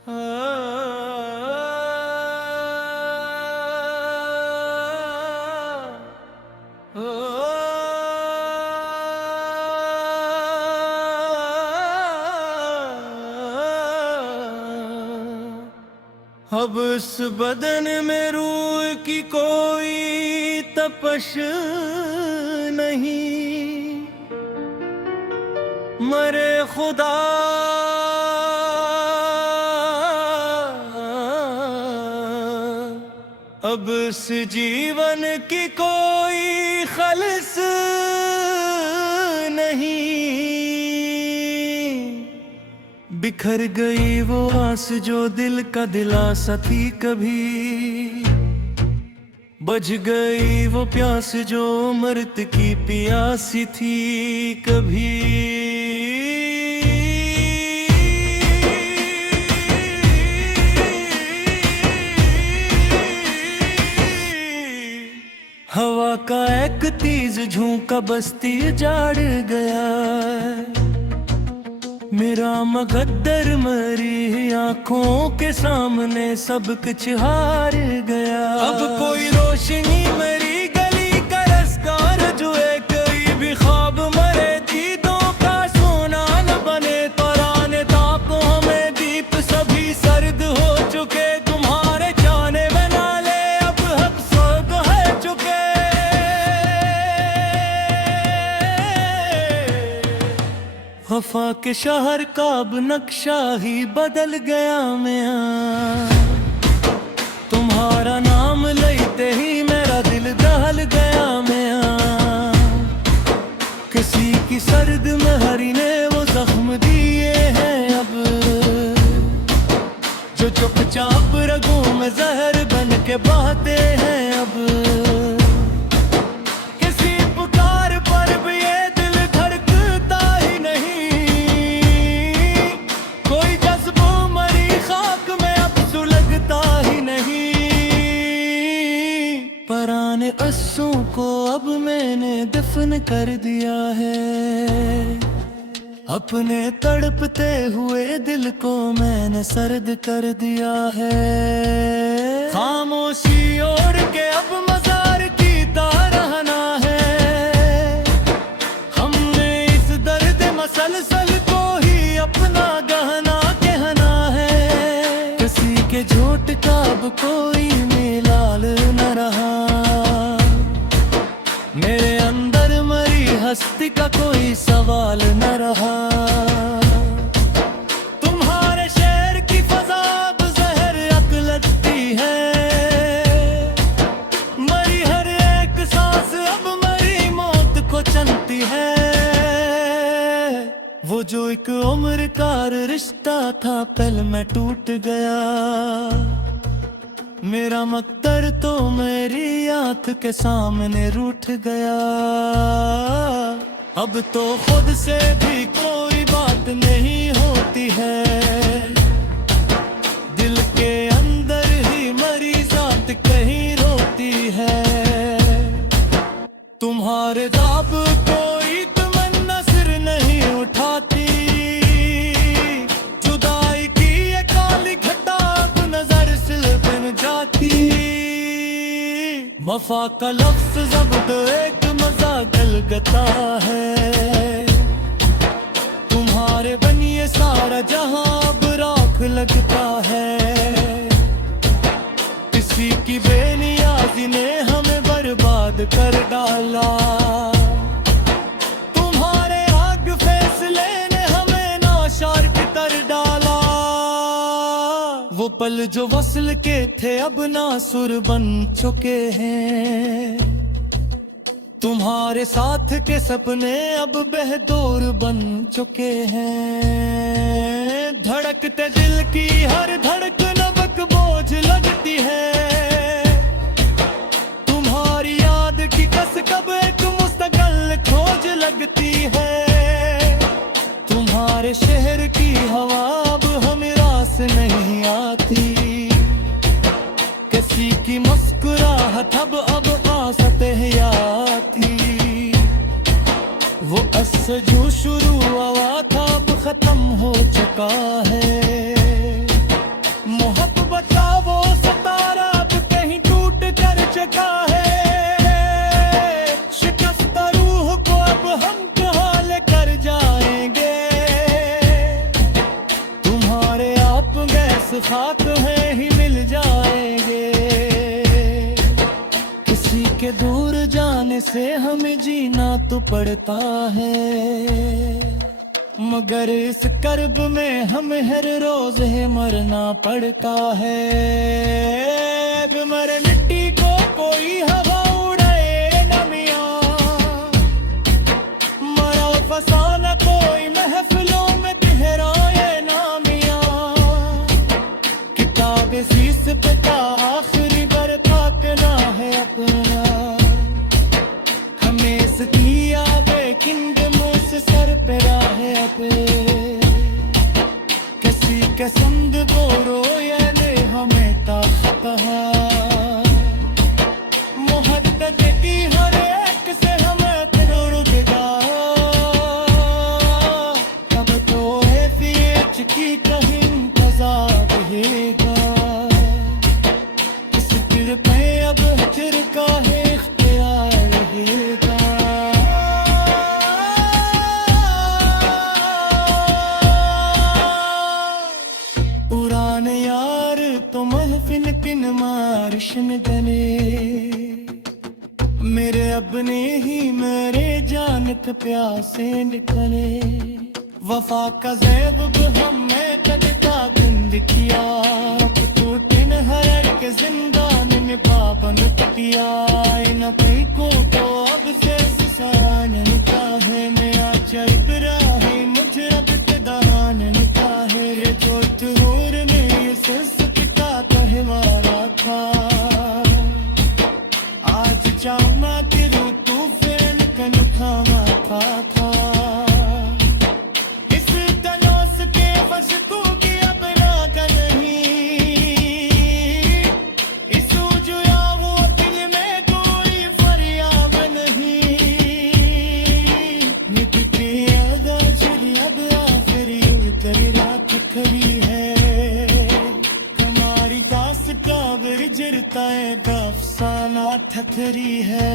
अब इस बदन में रूह की कोई तपश नहीं, मरे खुदा अब इस जीवन की कोई खल्स नहीं। बिखर गई वो आस जो दिल का दिलासा थी कभी, बुझ गई वो प्यास जो मर्द की प्यासी थी कभी। हवा का एक तेज झोंका बस्ती जाड़ गया, मेरा मकद्दर मरी आंखों के सामने सब कुछ हार गया। अब कोई रोशनी मेरी गली का रास्ता न जुए, कोई भी ख्वाब मरे दीदों का सोना न बने। तराने तापों में दीप सभी सर्द हो चुके, तुम्हारे जाने में नाले अब हक सोग है चुके। वफा के शहर का अब नक्शा ही बदल गया मैं, तुम्हारा नाम लेते ही मेरा दिल दहल गया मैं। किसी की सर्द महरी ने वो जख्म दिए हैं अब, जो चुपचाप रगों में जहर बन के बहते हैं अब। किसी पुकार पर भी ये दिल धड़कता ही नहीं, कोई जज्बों मरी खाक में अब सुलगता ही नहीं। पराने अस्सों को अब मैंने दफन कर दिया है, अपने तड़पते हुए दिल को मैंने सर्द कर दिया है। खामोशी ओढ़ के अब मजार की तारहना है, हमने इस दर्द मसलसल को ही अपना गहना कहना है। किसी के झूठ का अब कोई मिलाल न रहा, मेरे अंदर मरी हस्ती का कोई सवाल न रहा। तुम्हारे शहर की फजा अब जहर अकलती है, मरी हर एक सांस अब मरी मौत को चलती है। वो जो एक उम्र का रिश्ता था पल में टूट गया, मेरा मकद्दर तो मेरी आंख के सामने रूठ गया। अब तो खुद से भी कोई बात नहीं होती है, दिल के अंदर ही मरी जात कहीं रोती है। तुम्हारे दाब कोई तमन्ना सिर नहीं उठाती, जुदाई की ये काली घटा अब नजर से बन जाती। वफा का लफ्ज़ जब्त एक मज़ाक गलगता है, तुम्हारे बनिए सारा जहां अब राख लगता है। किसी की बेनियाजी ने हमें बर्बाद कर डाला, तुम्हारे आग फैसले ने हमें नाशार की तर डाला। वो पल जो वसल के थे अब नासुर बन चुके हैं, तुम्हारे साथ के सपने अब बेहदूर बन चुके हैं। धड़कते दिल की हर धड़कन अब एक बोझ लगती है, तुम्हारी याद की कसक एक मुस्तकिल खोज लगती है। तुम्हारे शहर की हवा अब हमें रास नहीं आती, किसी की मुस्कुराहट अब आसत है आती। वो अस जो शुरू हुआ था अब खत्म हो चुका है, खाक है ही मिल जाएंगे। किसी के दूर जाने से हमें जीना तो पड़ता है, मगर इस कर्ब में हमें हर रोज है मरना पड़ता है। अब मर मिट्टी को कोई हवा उड़ाए न मियां, मरा फसाना कोई महफिलों में बिहराए ना मियां। किताब शीश पे का आखिरी बरपा करना है अपना, हमें इसकी यादें किंग मुँह से सर पे राहे अपने। किसी के संग गोरो ये ले हमें ताकत है, मोहब्बत की हर एक से हमें तरोड़ देगा। अब तो है फिर की कहीं इंतजार रहेगा, इस दिल पे अब हिजर का है इख्तियार रहेगा। पुराने यार तो महफिल किन मारिशन दने, मेरे अपने ही मेरे जानत प्यासे निकले। वफा का ज़ैब हमें कदका गुंद किया, टूटिन हर के जिंदान में पाबंद कटिया। न कहीं को तो अब से सुसान का है, मैं आचा इब्राहिम मुझे अब दहान का है। रे चोट होर में ये सस्ता कहवारा था, आज चाहूँ तेरू तू फिर कन खावा था। इस तलाश के बस तू की अपना का नहीं, इस जुया वो दिल में कोई फरियाद नहीं। निकटी आगा चली अब आखिरी तेरी रात खड़ी है, हमारी तास काबर जरता है अफसाना थथरी है।